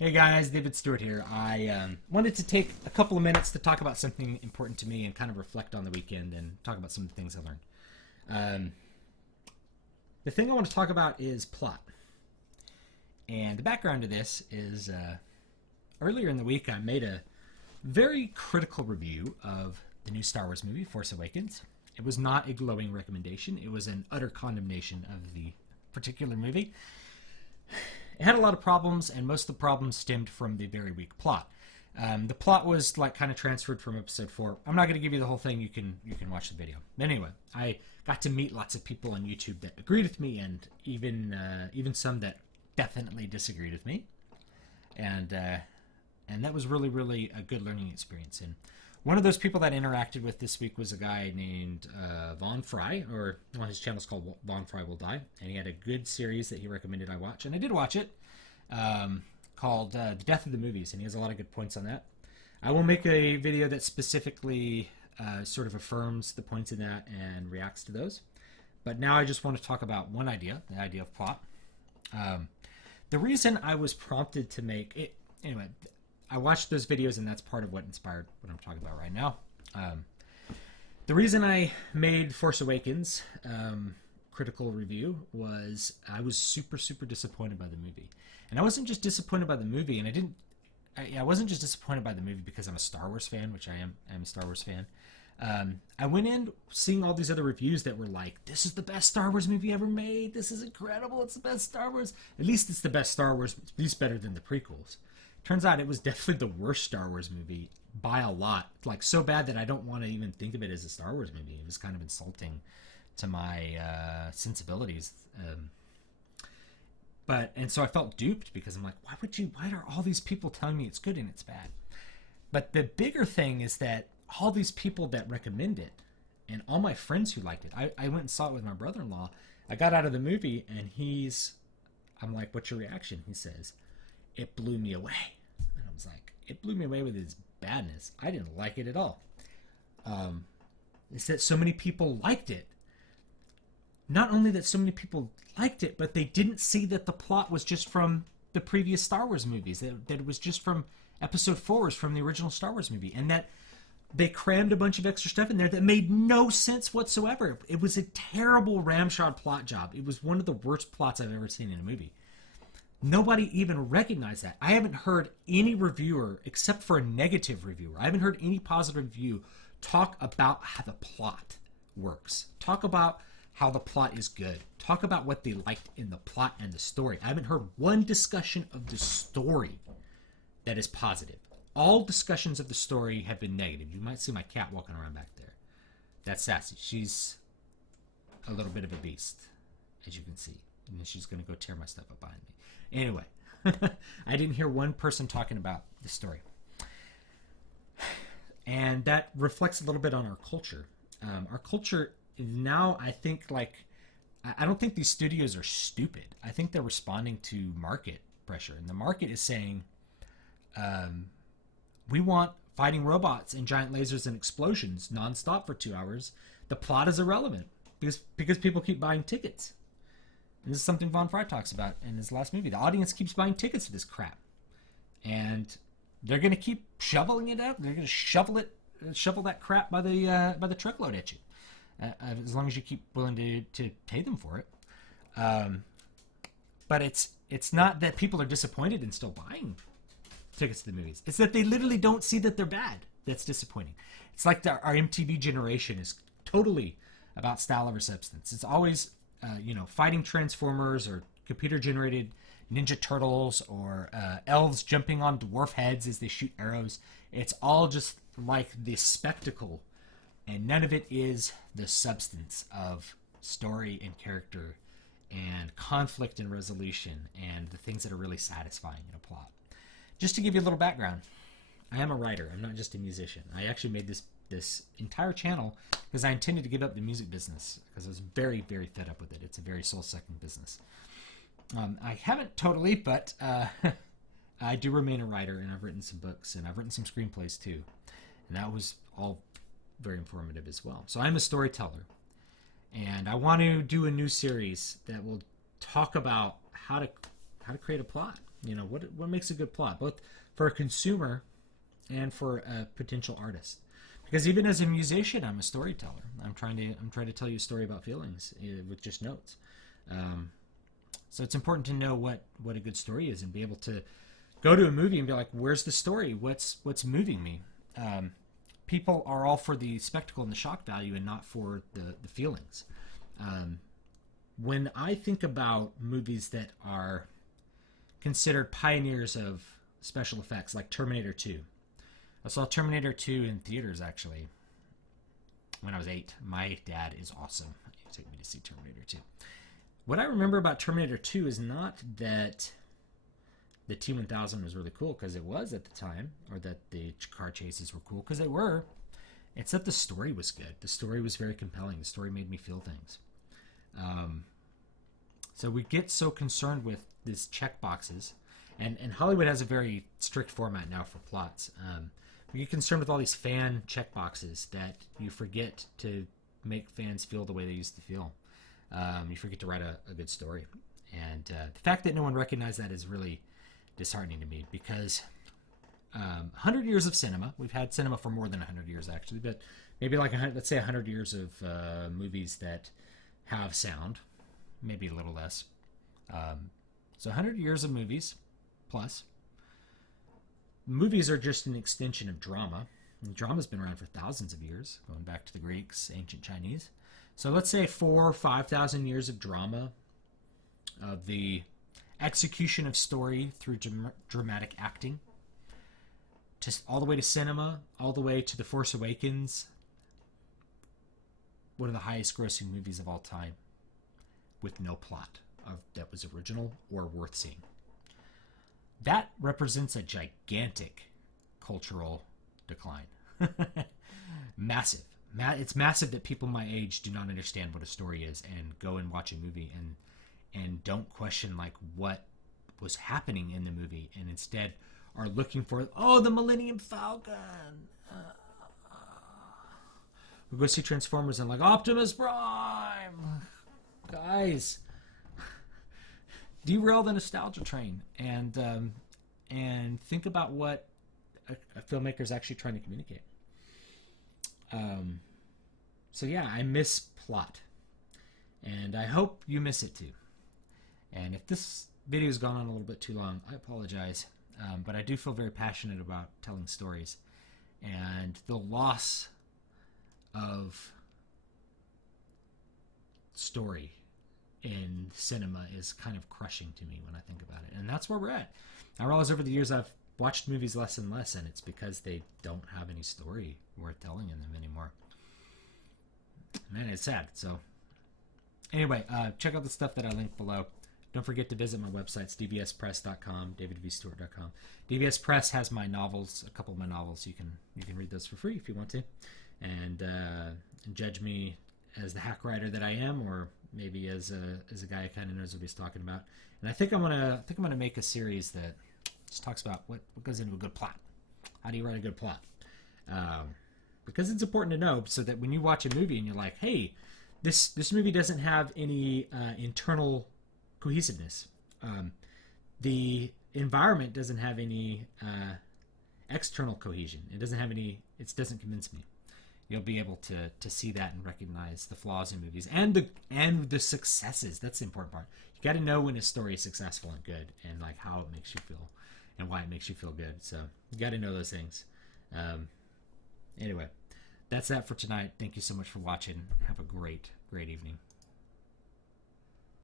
Hey guys, David Stewart here. I wanted to take a couple of minutes to talk about something important to me and kind of reflect on the weekend and talk about some of the things I learned. Um, the thing I want to talk about is plot. And the background to this is earlier in the week I made a very critical review of the new Star Wars movie, Force Awakens. It was not a glowing recommendation, it was an utter condemnation of the particular movie. It had a lot of problems, and most of the problems stemmed from the very weak plot. The plot was like kind of transferred from episode 4. I'm not going to give you the whole thing. You can watch the video. Anyway, I got to meet lots of people on YouTube that agreed with me, and even some that definitely disagreed with me. And that was really a good learning experience. And one of those people that I interacted with this week was a guy named Von Fry, or his channel's called Von Fry Will Die, and he had a good series that he recommended I watch, and I did watch it, called The Death of the Movies, and he has a lot of good points on that. I will make a video that specifically sort of affirms the points in that and reacts to those, but now I just want to talk about one idea, the idea of plot. The reason I was prompted to make it, anyway, I watched those videos, and that's part of what inspired what I'm talking about right now. The reason I made Force Awakens critical review was I was super disappointed by the movie. And I wasn't just disappointed by the movie, and I wasn't just disappointed by the movie because I'm a Star Wars fan, which I'm a Star Wars fan. I went in seeing all these other reviews that were like, this is the best Star Wars movie ever made, this is incredible, it's the best Star Wars, at least it's the best Star Wars, at least better than the prequels. Turns out it was definitely the worst Star Wars movie by a lot. Like, so bad that I don't want to even think of it as a Star Wars movie. It was kind of insulting to my sensibilities. And so I felt duped because I'm like, why are all these people telling me it's good and it's bad? But the bigger thing is that all these people that recommend it and all my friends who liked it, I went and saw it with my brother-in-law. I got out of the movie and I'm like, what's your reaction? He says, it blew me away. And I was like, it blew me away with its badness. I didn't like it at all. It's that so many people liked it. Not only that so many people liked it, but they didn't see that the plot was just from the previous Star Wars movies, that it was just from episode 4, from the original Star Wars movie, and that they crammed a bunch of extra stuff in there that made no sense whatsoever. It was a terrible ramshod plot job. It was one of the worst plots I've ever seen in a movie. Nobody even recognized that. I haven't heard any reviewer, except for a negative reviewer, I haven't heard any positive review talk about how the plot works. Talk about how the plot is good. Talk about what they liked in the plot and the story. I haven't heard one discussion of the story that is positive. All discussions of the story have been negative. You might see my cat walking around back there. That's Sassy. She's a little bit of a beast, as you can see. And then she's going to go tear my stuff up behind me. Anyway, I didn't hear one person talking about the story. And that reflects a little bit on our culture. Our culture now, I think, I don't think these studios are stupid. I think they're responding to market pressure. And the market is saying, we want fighting robots and giant lasers and explosions nonstop for 2 hours. The plot is irrelevant because people keep buying tickets. And this is something Von Fry talks about in his last movie. The audience keeps buying tickets for this crap. And they're going to keep shoveling it out. They're going to shovel that crap by the truckload at you. As long as you keep willing to pay them for it. But it's not that people are disappointed and still buying tickets to the movies. It's that they literally don't see that they're bad. That's disappointing. It's like our MTV generation is totally about style over substance. It's always fighting Transformers or computer-generated Ninja Turtles or elves jumping on dwarf heads as they shoot arrows. It's all just like this spectacle, and none of it is the substance of story and character and conflict and resolution and the things that are really satisfying in a plot. Just to give you a little background, I am a writer. I'm not just a musician. I actually made this entire channel because I intended to give up the music business because I was very fed up with it. It's a very soul-sucking business. I haven't totally, but I do remain a writer, and I've written some books, and I've written some screenplays too. And that was all very informative as well. So I'm a storyteller, and I want to do a new series that will talk about how to create a plot, You know, what makes a good plot, both for a consumer and for a potential artist. Because even as a musician, I'm a storyteller. I'm trying to tell you a story about feelings with just notes. So it's important to know what a good story is and be able to go to a movie and be like, where's the story? What's moving me? People are all for the spectacle and the shock value and not for the feelings. When I think about movies that are considered pioneers of special effects, like Terminator 2. I saw Terminator 2 in theaters, actually, when I was 8. My dad is awesome. He took me to see Terminator 2. What I remember about Terminator 2 is not that the T-1000 was really cool, because it was at the time, or that the car chases were cool, because they were. It's that the story was good. The story was very compelling. The story made me feel things. So we get so concerned with these check boxes, and Hollywood has a very strict format now for plots. We get concerned with all these fan check boxes that you forget to make fans feel the way they used to feel. You forget to write a good story. And the fact that no one recognized that is really disheartening to me, because 100 years of cinema, we've had cinema for more than 100 years actually, but maybe like let's say 100 years of movies that have sound, maybe a little less. So 100 years of movies plus. Movies are just an extension of drama. And drama's been around for thousands of years, going back to the Greeks, ancient Chinese. So let's say 4,000 or 5,000 years of drama, of the execution of story through dramatic acting, just all the way to cinema, all the way to The Force Awakens, one of the highest grossing movies of all time, with no plot that was original or worth seeing. That represents a gigantic cultural decline. Massive. It's massive that people my age do not understand what a story is and go and watch a movie and don't question like what was happening in the movie, and instead are looking for, the Millennium Falcon. We go see Transformers and like, Optimus Prime. Guys, derail the nostalgia train and think about what a filmmaker is actually trying to communicate. So yeah, I miss plot, and I hope you miss it too. And if this video has gone on a little bit too long, I apologize, but I do feel very passionate about telling stories, and the loss of story in cinema is kind of crushing to me when I think about it. And that's where we're at. I realize over the years I've watched movies less and less, and it's because they don't have any story worth telling in them anymore. Man, it's sad. So anyway, check out the stuff that I linked below. Don't forget to visit my websites, dvspress.com, davidvstewart.com. DVS Press has my novels, a couple of my novels. You can read those for free if you want to, and judge me as the hack writer that I am, or maybe as a guy who kind of knows what he's talking about. And I think I'm gonna make a series that just talks about what goes into a good plot. How do you write a good plot? Because it's important to know, so that when you watch a movie and you're like, hey, this movie doesn't have any internal cohesiveness. The environment doesn't have any external cohesion. It doesn't have any. It doesn't convince me. You'll be able to see that and recognize the flaws in movies and the successes. That's the important part. You got to know when a story is successful and good, and like how it makes you feel and why it makes you feel good. So you got to know those things. Anyway, that's that for tonight. Thank you so much for watching. Have a great evening.